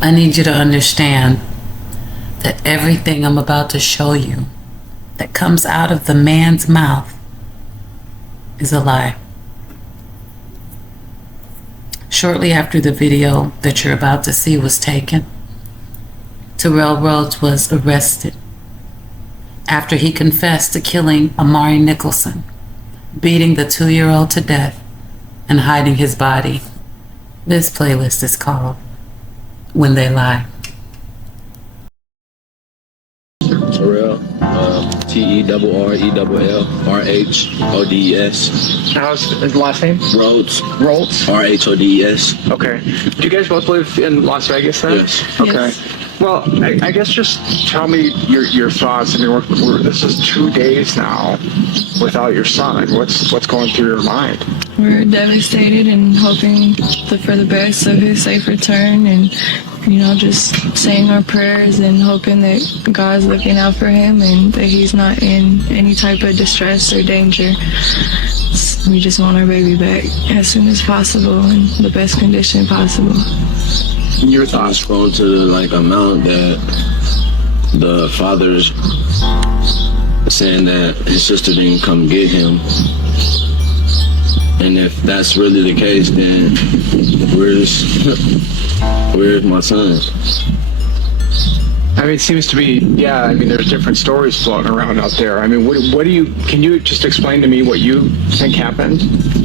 I need you to understand that everything I'm about to show you that comes out of the man's mouth is a lie. Shortly after the video that you're about to see was taken, Terrell Rhodes was arrested after he confessed to killing Amari Nicholson, beating the 2-year-old to death, and hiding his body. This playlist is called When They Lie. Terrell, TerrellRhodes. How's his last name? Rhodes. Rhodes. RHODES. Okay. Do you guys both live in Las Vegas then? Yes. Okay. Yes. Well, I guess just tell me your thoughts. I mean, this is 2 days now without your son. What's going through your mind? We're devastated and hoping for the best of his safe return, and just saying our prayers and hoping that God's looking out for him and that he's not in any type of distress or danger. We just want our baby back as soon as possible in the best condition possible. Your It's thoughts? going to the amount that the father's saying that his sister didn't come get him. And if that's really the case, then where's my son? I mean, it seems to be, yeah, I mean, there's different stories floating around out there. I mean, can you just explain to me what you think happened?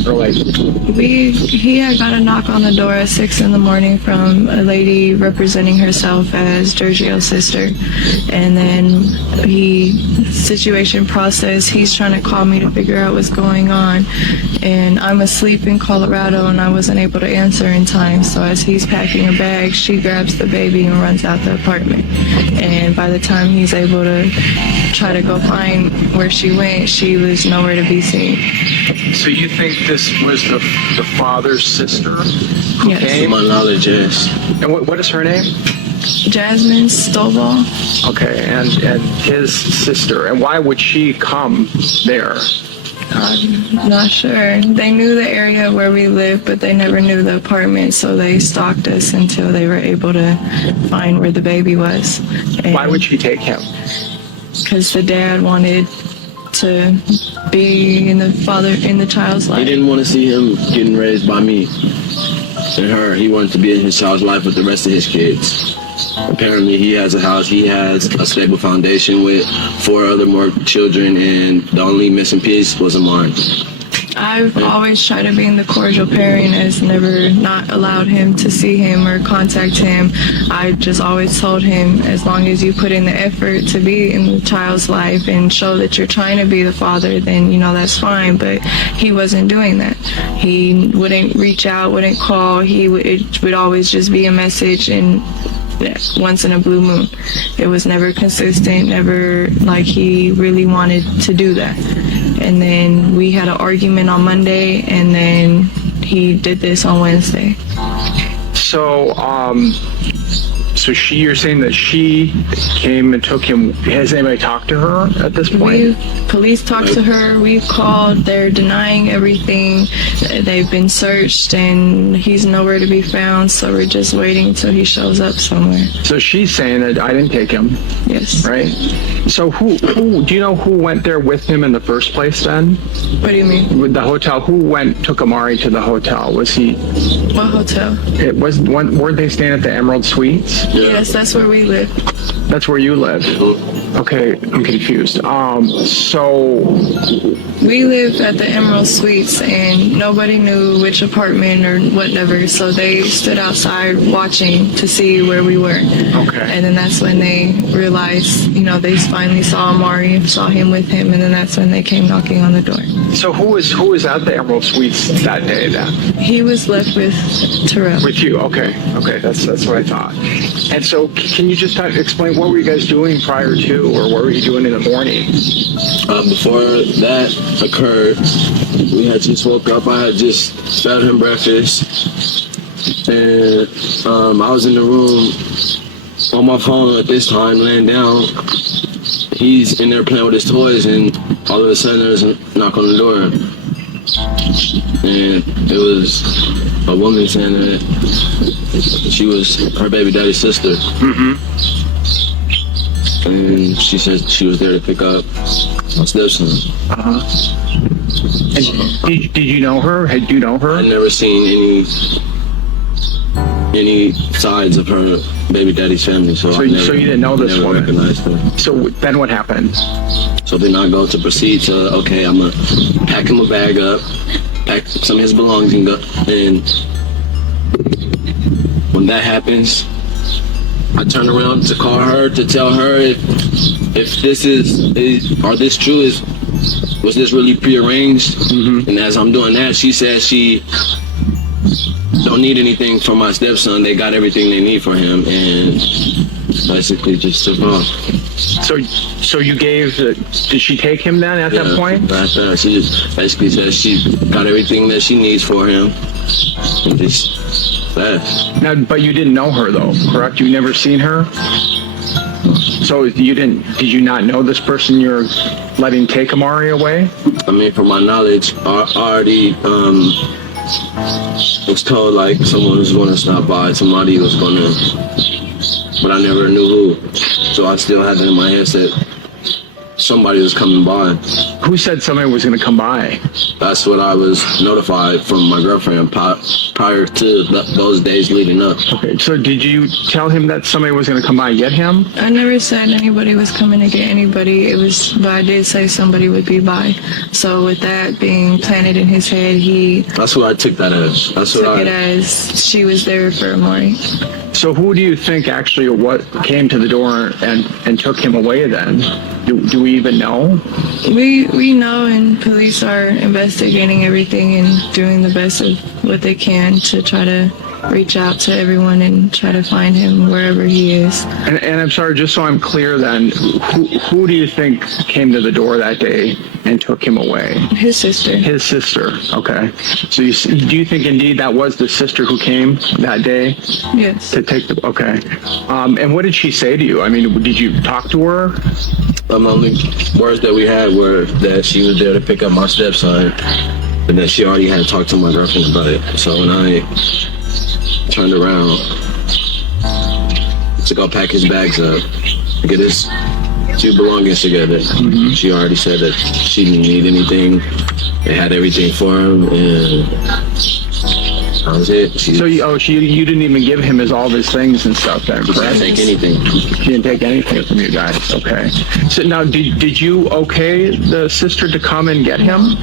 Or He had got a knock on the door at 6 a.m. from a lady representing herself as Giorgio's sister. And then situation process, he's trying to call me to figure out what's going on. And I'm asleep in Colorado and I wasn't able to answer in time. So as he's packing a bag, she grabs the baby and runs out the apartment. And by the time he's able to try to go find where she went, she was nowhere to be seen. So you think this was the father's sister who Yes. To came? my knowledge, yes. And what is her name? Jasmine Stovall. Okay, and his sister. And why would she come there? I'm not sure. They knew the area where we lived, but they never knew the apartment, so they stalked us until they were able to find where the baby was. Why would she take him? Because the dad wanted to be in the child's He life. didn't want to see him getting raised by me and her. He wanted to be in his child's life with the rest of his kids. Apparently, he has a house. He has a stable foundation with 4 other more children, and the only missing piece was Amari. I've always tried to be the cordial parent, as never not allowed him to see him or contact him. I just always told him, as long as you put in the effort to be in the child's life and show that you're trying to be the father, then that's fine. But he wasn't doing that. He wouldn't reach out, wouldn't call. It would always just be a message and once in a blue moon. It was never consistent, never like he really wanted to do that. And then we had an argument on Monday, and then he did this on Wednesday. So, you're saying that she came and took him. Has anybody talked to her at this point? Police talked to her. We've called. They're denying everything. They've been searched, and he's nowhere to be found. So we're just waiting until he shows up somewhere. So she's saying that I didn't take him, Yes. right? So who do you know who went there with him in the first place then? What do you mean? With the hotel, who took Amari to the hotel? Was he? What hotel? Weren't they staying at the Emerald Suites? Yes, that's where we live. That's where you live. Okay, I'm confused. So We live at the Emerald Suites, and nobody knew which apartment or whatever, so they stood outside watching to see where we were. Okay. And then that's when they realized, they finally saw Amari, saw him with him, and then that's when they came knocking on the door. So who was at the Emerald Suites that day then? He was left with Terrell. With you? Okay, that's what I thought. And so can you just explain what were you guys doing prior to, or what were you doing in the morning? Before that occurred, we had just woke up. I had just fed him breakfast, and I was in the room on my phone at this time, laying down. He's in there playing with his toys, and all of a sudden there's a knock on the door, and it was a woman saying that she was her baby daddy's sister. And she said she was there to pick up my stepson. And did you know her? Do you know her? I never seen any sides of her baby daddy's family, so you didn't know this never woman? recognized her. So then what happened? So then I go to proceed to, okay, I'm gonna pack him a bag up, pack some of his belongings and when that happens, I turn around to call her to tell her if this are this true, was this really prearranged? And as I'm doing that, she says she don't need anything from my stepson. They got everything they need for him, and basically just took off. So you gave, did she take him then at that point? She just basically says she got everything that she needs for him. And just fast. Now, but you didn't know her though, correct? You never seen her? So did you not know this person you're letting take Amari away? I mean, from my knowledge, I already was told like someone was going to stop by, somebody was going to, but I never knew who. So I still had that in my head that somebody was coming by. Who said somebody was going to come by? That's what I was notified from my girlfriend prior to those days leading up. Okay, so did you tell him that somebody was going to come by and get him? I never said anybody was coming to get anybody. But I did say somebody would be by. So with that being planted in his head, that's what I took that as. Took it as she was there for Amari. So who do you think actually what came to the door and took him away then? Do we even know? We know, and police are investigating everything and doing the best of what they can to try to reach out to everyone and try to find him wherever he is. And I'm sorry, just so I'm clear then, who do you think came to the door that day and took him away? His sister. His sister, okay. So do you think indeed that was the sister who came that day? Yes. To take the, okay. And what did she say to you? I mean, did you talk to her? The only words that we had were that she was there to pick up my stepson, and that she already had talked to my girlfriend about it. So when I turned around to go pack his bags up, get his two belongings together, she already said that she didn't need anything. They had everything for him, and that was it. You didn't even give him all of his things and stuff then, She correct? didn't take anything. She didn't take anything from you guys, okay. So now, did you okay the sister to come and get him?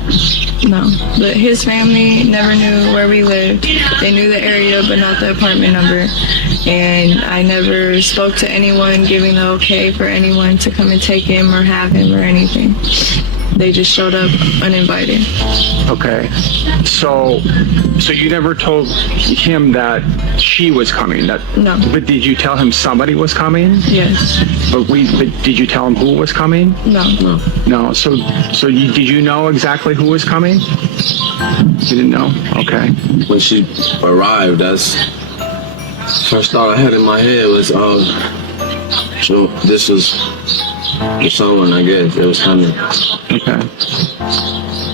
No, but his family never knew where we lived. They knew the area, but not the apartment number. And I never spoke to anyone giving the okay for anyone to come and take him or have him or anything. They just showed up uninvited. Okay, so you never told him that she was coming? No. But did you tell him somebody was coming? Yes. But did you tell him who was coming? No. No. So did you know exactly who was coming? You didn't know? Okay. When she arrived, that's first thought I had in my head was, so this was someone, I guess, that was coming. Okay.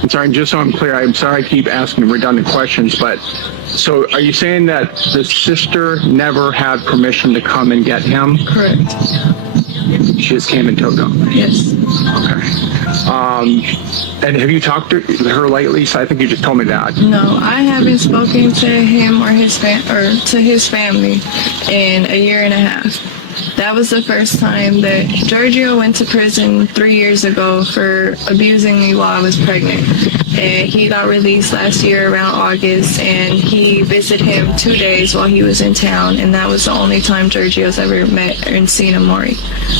I'm sorry, just so I'm clear, I'm sorry I keep asking redundant questions, but so are you saying that the sister never had permission to come and get him? Correct. She just came and took him? Yes. Okay. And have you talked to her lately? So I think you just told me that. No, I haven't spoken to him or to his family in a year and a half. That was the first time that Giorgio went to prison 3 years ago for abusing me while I was pregnant. And he got released last year around August, and he visited him 2 days while he was in town, and that was the only time Giorgio's ever met and seen Amari.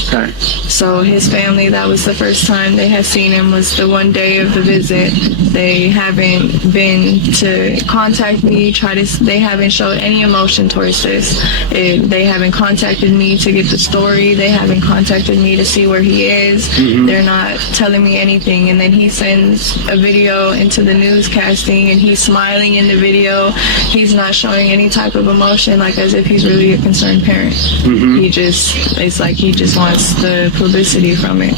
Okay. So his family, that was the first time they had seen him, was the one day of the visit. They haven't been to contact me, they haven't showed any emotion towards this. They haven't contacted me to to get the story. They haven't contacted me to see where he is. They're not telling me anything. And then he sends a video into the newscasting, and he's smiling in the video. He's not showing any type of emotion, like as if he's really a concerned parent. It's like he just wants the publicity from it.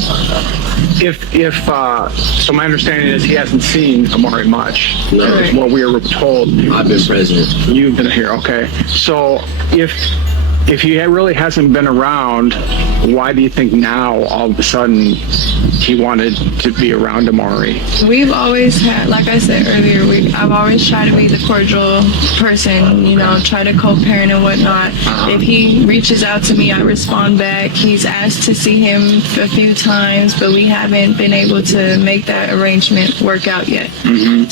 So my understanding is he hasn't seen Amari much. No. Is what we were told. I've been present. You've been here, okay. So if he really hasn't been around, why do you think now all of a sudden he wanted to be around Amari? We've always had, like I said earlier, I've always tried to be the cordial person, you know, try to co-parent and whatnot. If he reaches out to me, I respond back. He's asked to see him a few times, but we haven't been able to make that arrangement work out yet.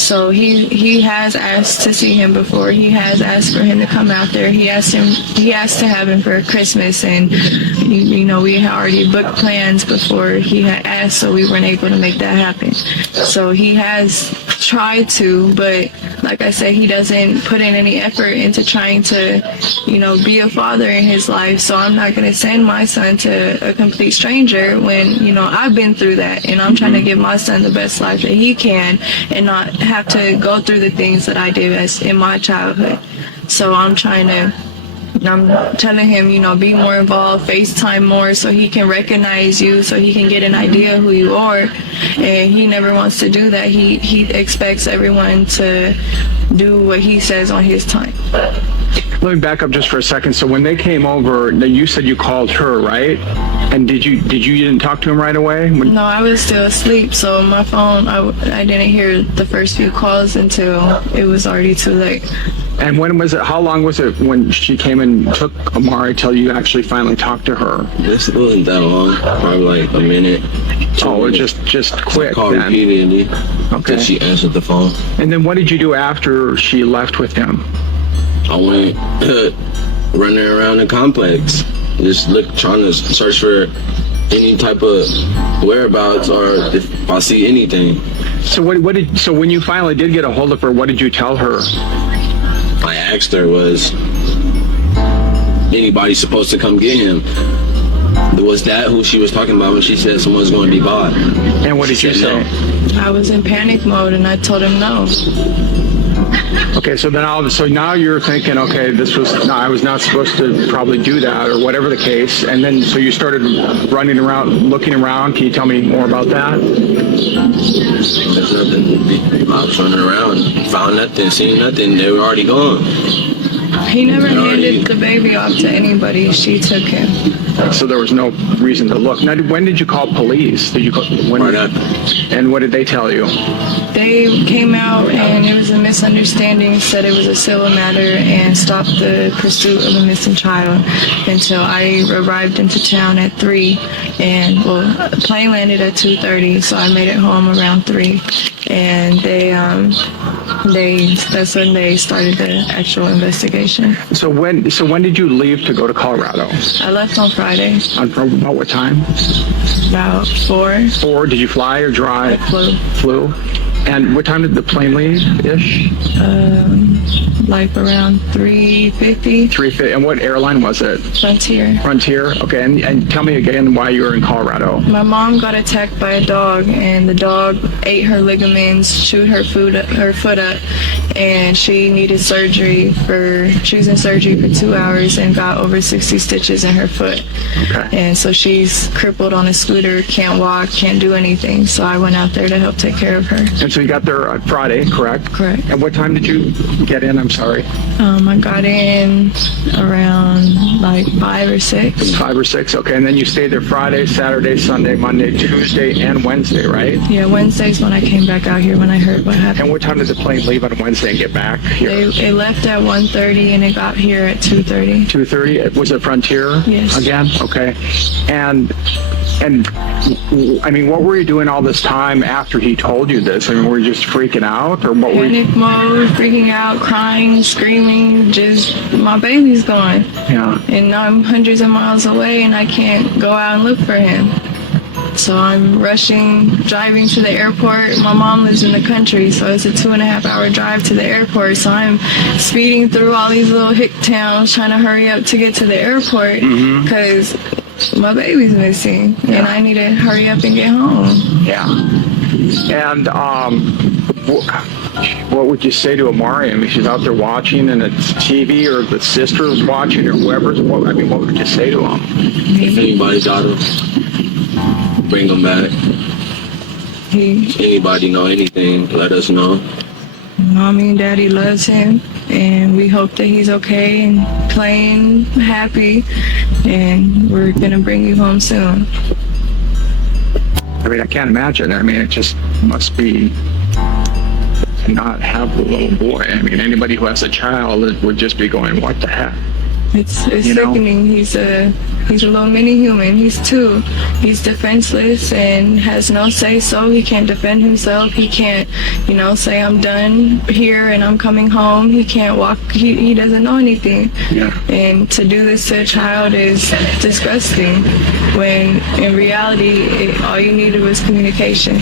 So he has asked to see him before. He has asked for him to come out there. He asked to have him for Christmas, and you know, we had already booked plans before he had asked, so we weren't able to make that happen. So he has tried to, but like I said, he doesn't put in any effort into trying to, you know, be a father in his life. So I'm not going to send my son to a complete stranger when, you know, I've been through that, and I'm trying to give my son the best life that he can and not have to go through the things that I did as in my childhood. So I'm telling him, you know, be more involved, FaceTime more so he can recognize you, so he can get an idea who you are. And he never wants to do that. He expects everyone to do what he says on his time. Let me back up just for a second. So when they came over, you said you called her, right? And you didn't talk to him right away? No, I was still asleep, so my phone, I didn't hear the first few calls until it was already too late. And when was it? How long was it when she came and took Amari till you actually finally talked to her? This wasn't that long. Probably like a minute. Oh, it was just quick. I called then. repeatedly. Okay. Till she answered the phone. And then what did you do after she left with him? I went running around the complex, just trying to search for any type of whereabouts or if I see anything. So so when you finally did get a hold of her, what did you tell her? I asked her, was anybody supposed to come get him? Was that who she was talking about when she said someone's going to be bought? And what did you say? No. I was in panic mode, and I told him no. Okay, so now you're thinking, okay, I was not supposed to probably do that, or whatever the case. And then so you started running around, looking around. Can you tell me more about that? There's nothing. I was running around, found nothing, seen nothing. They were already gone. He never handed the baby off to anybody. She took him. So there was no reason to look. Now, when did you call police? Right after. And what did they tell you? They came out, and it was a misunderstanding, said it was a civil matter, and stopped the pursuit of a missing child until I arrived into town at 3. And, well, the plane landed at 2:30, so I made it home around 3. And that's when they started the actual investigation. So when did you leave to go to Colorado? I left on Friday. About what time? About 4. 4. Did you fly or drive? I Flew. And what time did the plane leave-ish? Like around 3:50. 3:50. And what airline was it? Frontier. Frontier. Okay. And tell me again why you were in Colorado. My mom got attacked by a dog, and the dog ate her ligaments, chewed her foot up, and she needed surgery she was in surgery for 2 hours and got over 60 stitches in her foot. Okay. And so she's crippled on a scooter, can't walk, can't do anything. So I went out there to help take care of her. And so you got there on Friday, correct? Correct. And what time did you get in? I'm sorry. I got in around like 5 or 6. 5 or 6. Okay. And then you stayed there Friday, Saturday, Sunday, Monday, Tuesday, and Wednesday, right? Yeah, Wednesday's when I came back out here when I heard what happened. And what time did the plane leave on Wednesday and get back here? It left at 1:30 and it got here at 2:30. 2:30. Was it Frontier? Yes. Again? Okay. And I mean, what were you doing all this time after he told you this? I mean, were you just freaking out, or what were you? Panic mode, freaking out, crying, screaming, just my baby's gone. Yeah. And I'm hundreds of miles away and I can't go out and look for him. So I'm driving to the airport. My mom lives in the country, so it's a 2.5-hour drive to the airport. So I'm speeding through all these little hick towns trying to hurry up to get to the airport because my baby's missing and I need to hurry up and get home. Yeah. And what would you say to Amari? I mean, she's out there watching and it's TV, or the sister is watching, or whoever's. What would you say to him? If anybody got him, bring him back. Anybody know anything, let us know. Mommy and Daddy loves him, and we hope that he's okay and playing happy, and we're gonna bring you home soon. I mean, I can't imagine. I mean, it just must be to not have the little boy. I mean, anybody who has a child would just be going, what the heck? It's sickening. He's a little mini human. He's 2. He's defenseless and has no say so. He can't defend himself. He can't, say I'm done here and I'm coming home. He can't walk. He doesn't know anything. Yeah. And to do this to a child is disgusting, when in reality all you needed was communication.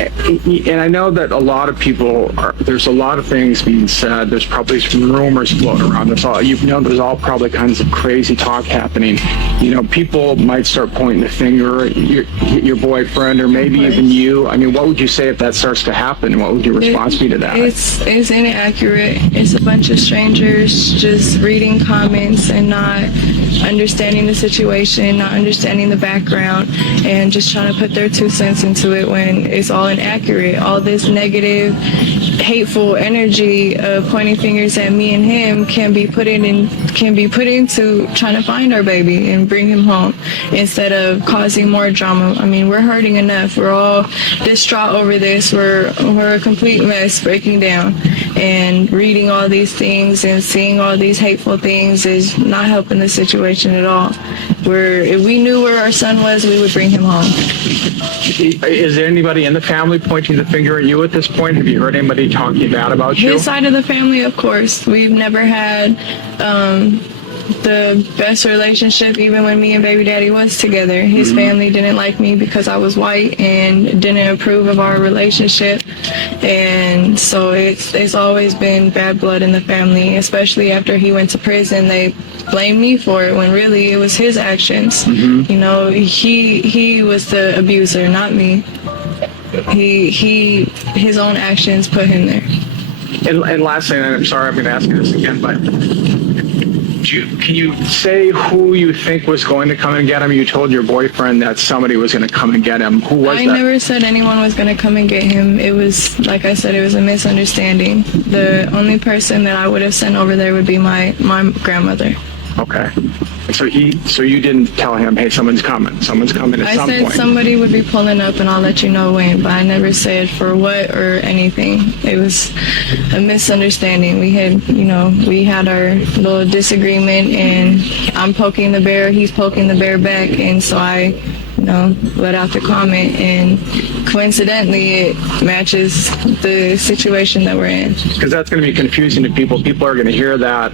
And I know that a lot of people there's a lot of things being said. There's probably some rumors floating around. There's all probably kinds of crazy talk happening. People might start pointing the finger at your boyfriend, or maybe even you. I mean, what would you say if that starts to happen? What would your response be to that? It's inaccurate. It's a bunch of strangers just reading comments and not understanding the situation, not understanding the background, and just trying to put their 2 cents into it when it's all inaccurate. All this negative, hateful energy of pointing fingers at me and him can be put into trying to find our baby and bring him home, instead of causing more drama. I mean, we're hurting enough. We're all distraught over this. We're a complete mess, breaking down, and reading all these things and seeing all these hateful things is not helping the situation at all. If we knew where our son was, we would bring him home. Is there anybody in the family pointing the finger at you at this point? Have you heard anybody talking bad about you? His side of the family, of course. We've never had the best relationship, even when me and baby daddy was together. His family didn't like me because I was white and didn't approve of our relationship, and so it's always been bad blood in the family. Especially after he went to prison, they blamed me for it when really it was his actions. He was the abuser, not me. His own actions put him there. And last thing, and I'm sorry I'm going to ask you this again, but can you say who you think was going to come and get him? You told your boyfriend that somebody was going to come and get him. Who was that? I never said anyone was going to come and get him. It was, like I said, it was a misunderstanding. The only person that I would have sent over there would be my grandmother. Okay. So you didn't tell him, hey, someone's coming at some point. I said somebody would be pulling up and I'll let you know when, but I never said for what or anything. It was a misunderstanding. We had our little disagreement, and I'm poking the bear, he's poking the bear back, and so I let out the comment, and coincidentally it matches the situation that we're in. Because that's going to be confusing to people. People are going to hear that,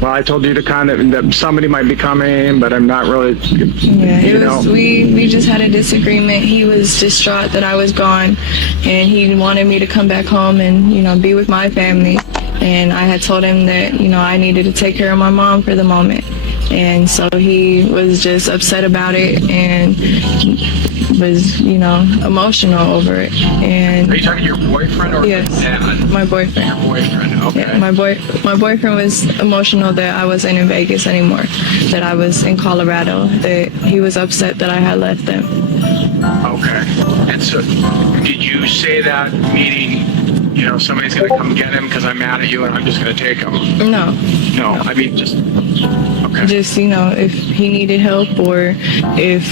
well, I told you to that somebody might be coming, but I'm not really. Yeah, we just had a disagreement. He was distraught that I was gone, and he wanted me to come back home and be with my family. And I had told him that I needed to take care of my mom for the moment. And so he was just upset about it and was, emotional over it. And are you talking to your boyfriend or yes, dad? My boyfriend. Your boyfriend, okay. Yeah, my boyfriend was emotional that I wasn't in Vegas anymore, that I was in Colorado, that he was upset that I had left them. Okay. And so did you say that meaning, somebody's going to come get him because I'm mad at you and I'm just going to take him? No. I mean, just, okay. Just, if he needed help, or if,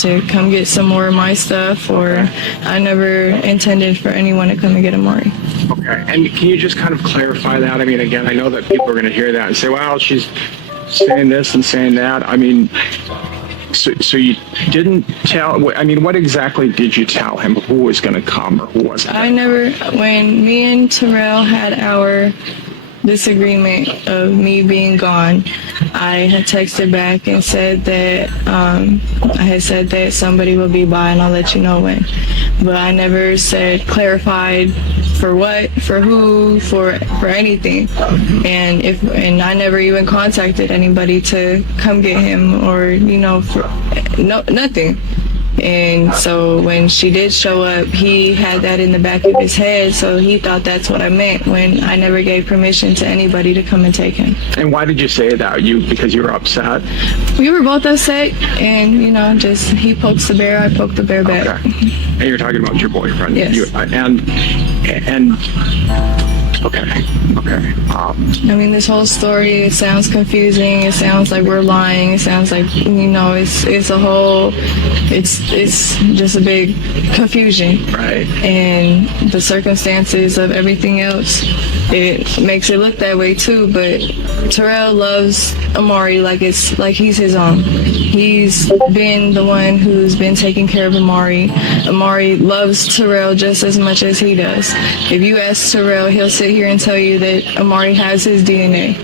to come get some more of my stuff, or I never intended for anyone to come and get Amari. Okay. And can you just kind of clarify that? I mean, again, I know that people are going to hear that and say, well, she's saying this and saying that. I mean, so you didn't tell, I mean, what exactly did you tell him? Who was going to come or who wasn't? When me and Terrell had our disagreement of me being gone, I had texted back and said that I had said that somebody will be by and I'll let you know when. But I never clarified for what, for who, for anything. And I never even contacted anybody to come get him or, nothing. And so when she did show up, he had that in the back of his head, so he thought that's what I meant when I never gave permission to anybody to come and take him. And why did you say that? Because you were upset? We were both upset, and just he pokes the bear, I poke the bear back. Okay. And you're talking about your boyfriend? Yes. Okay. I mean, this whole story, it sounds confusing. It sounds like we're lying. It sounds like, it's just a big confusion. Right. And the circumstances of everything else, it makes it look that way too. But Terrell loves Amari like he's his own. He's been the one who's been taking care of Amari. Amari loves Terrell just as much as he does. If you ask Terrell, he'll sit here and tell you that Amari has his DNA.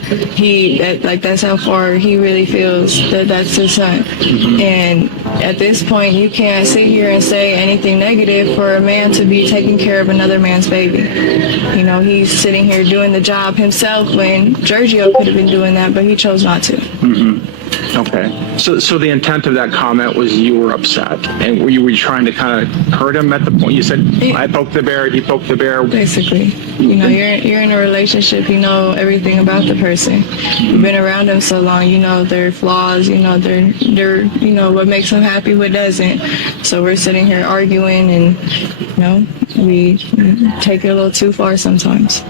That's how far he really feels that that's his son. Mm-hmm. And at this point, you can't sit here and say anything negative for a man to be taking care of another man's baby. He's sitting here doing the job himself when Giorgio could have been doing that, but he chose not to. Mm-hmm. Okay. So the intent of that comment was you were upset, and were you trying to kind of hurt him at the point? You said, I poked the bear, he poked the bear. Basically. You're in a relationship, you know everything about the person. You've been around them so long, you know their flaws, they're what makes them happy, what doesn't. So we're sitting here arguing, and we take it a little too far sometimes.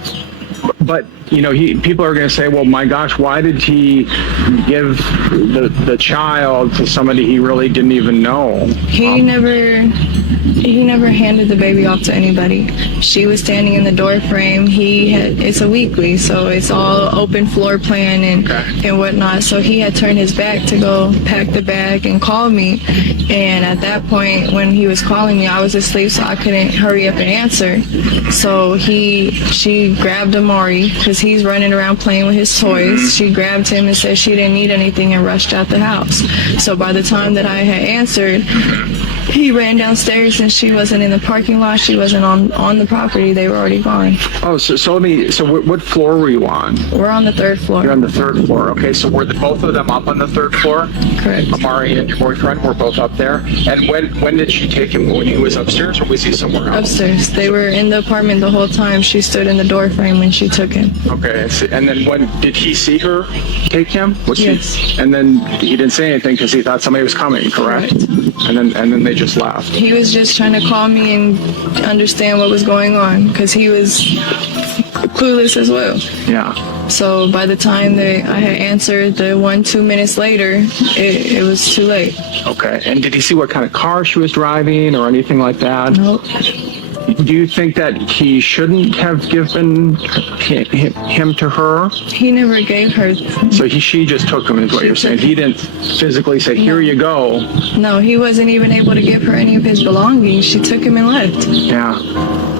But people are going to say, well, my gosh, why did he give the child to somebody he really didn't even know? He never handed the baby off to anybody. She was standing in the door frame. It's a weekly, so it's all open floor plan and whatnot. So he had turned his back to go pack the bag and call me. And at that point, when he was calling me, I was asleep, so I couldn't hurry up and answer. So she grabbed Amari because he's running around playing with his toys. She grabbed him and said she didn't need anything and rushed out the house. So by the time that I had answered, he ran downstairs and she wasn't in the parking lot. She wasn't on the property. They were already gone. Oh, so what floor were you on? We're on the third floor. You're on the third floor. Okay, so were both of them up on the third floor? Correct. Amari and your boyfriend were both up there. And when did she take him? When he was upstairs, or was he somewhere else? Upstairs. They were in the apartment the whole time. She stood in the door frame when she took him. Okay, and then when did he see her take him? Yes. And then he didn't say anything because he thought somebody was coming, correct? And then they just left. He was just trying to call me and understand what was going on because he was clueless as well. Yeah. So by the time that I had answered, 2 minutes later, it was too late. Okay. And did he see what kind of car she was driving or anything like that? Nope. Do you think that he shouldn't have given him to her? He never gave her. So she just took him, is what you're saying. He didn't physically say, here you go. No, he wasn't even able to give her any of his belongings. She took him and left. Yeah.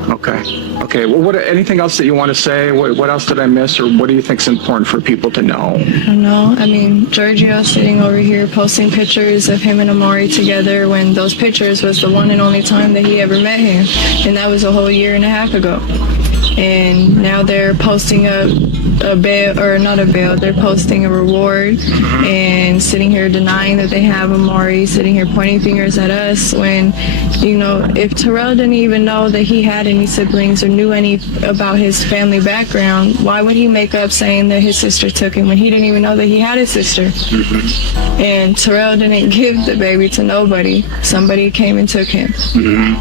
Okay. Well, anything else that you want to say? What else did I miss, or what do you think is important for people to know? I don't know. I mean, Giorgio sitting over here posting pictures of him and Amari together when those pictures was the one and only time that he ever met him, and that was a whole year and a half ago. And now they're posting a bail, or not a bail, they're posting a reward and sitting here denying that they have Amari, sitting here pointing fingers at us when, if Terrell didn't even know that he had any siblings or knew any about his family background, why would he make up saying that his sister took him when he didn't even know that he had a sister? And Terrell didn't give the baby to nobody. Somebody came and took him.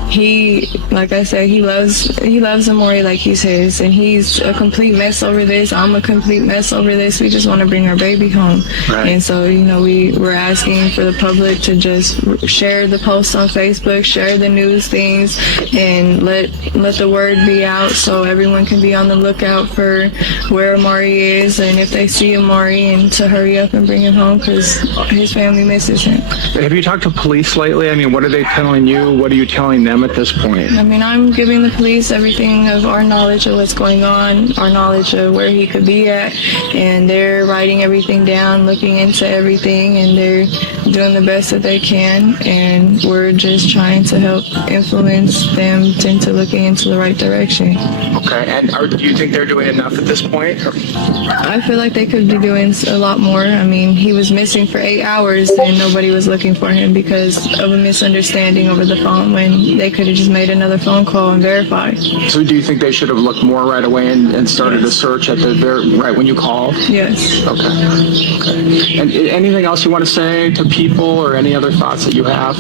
He, like I said, he loves Amari like he's his, and he's a complete mess over this. I'm a complete mess over this. We just want to bring our baby home. Right. And so, we're asking for the public to just share the post on Facebook, share the news things, and let the word be out so everyone can be on the lookout for where Amari is, and if they see Amari, and to hurry up and bring him home because his family misses him. Have you talked to police lately? I mean, what are they telling you? What are you telling them at this point? I mean, I'm giving the police everything of our knowledge of what's going on, our knowledge of where he could could be at, and they're writing everything down, looking into everything, and they're doing the best that they can, and we're just trying to help influence them into looking into the right direction. Okay, and do you think they're doing enough at this point? I feel like they could be doing a lot more. I mean, he was missing for 8 hours and nobody was looking for him because of a misunderstanding over the phone when they could have just made another phone call and verified. So do you think they should have looked more right away and started a search at right when you called? Yes. Okay. And anything else you want to say to people or any other thoughts that you have?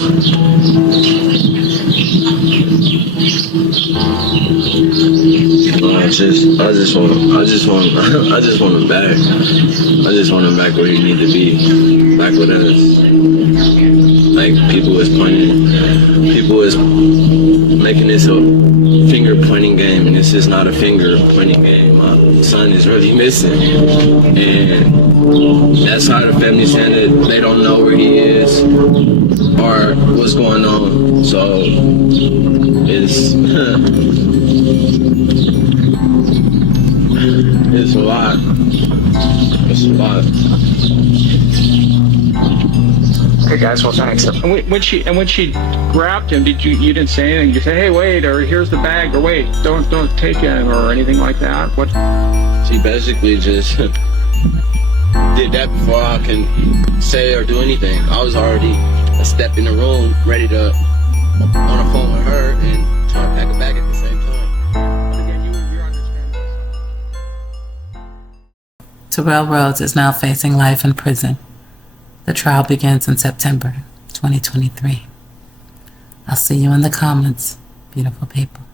I just want him back. I just want him back where he need to be, back with us. Like people was making this a finger pointing game, and this is not a finger pointing game. My son is really missing, and that's how the family saying that they don't know where he is or what's going on. So it's it's a lot. It's a lot. Okay, guys. Well, thanks. And when she grabbed him, you didn't say anything? You say, "Hey, wait," or "Here's the bag," or "Wait, don't take him," or anything like that? What? She basically just did that before I can say or do anything. I was already a step in the room, ready to on the phone with her and try to pack a bag at the same time. But again, you understand this. Terrell Rhodes is now facing life in prison. The trial begins in September 2023. I'll see you in the comments, beautiful people.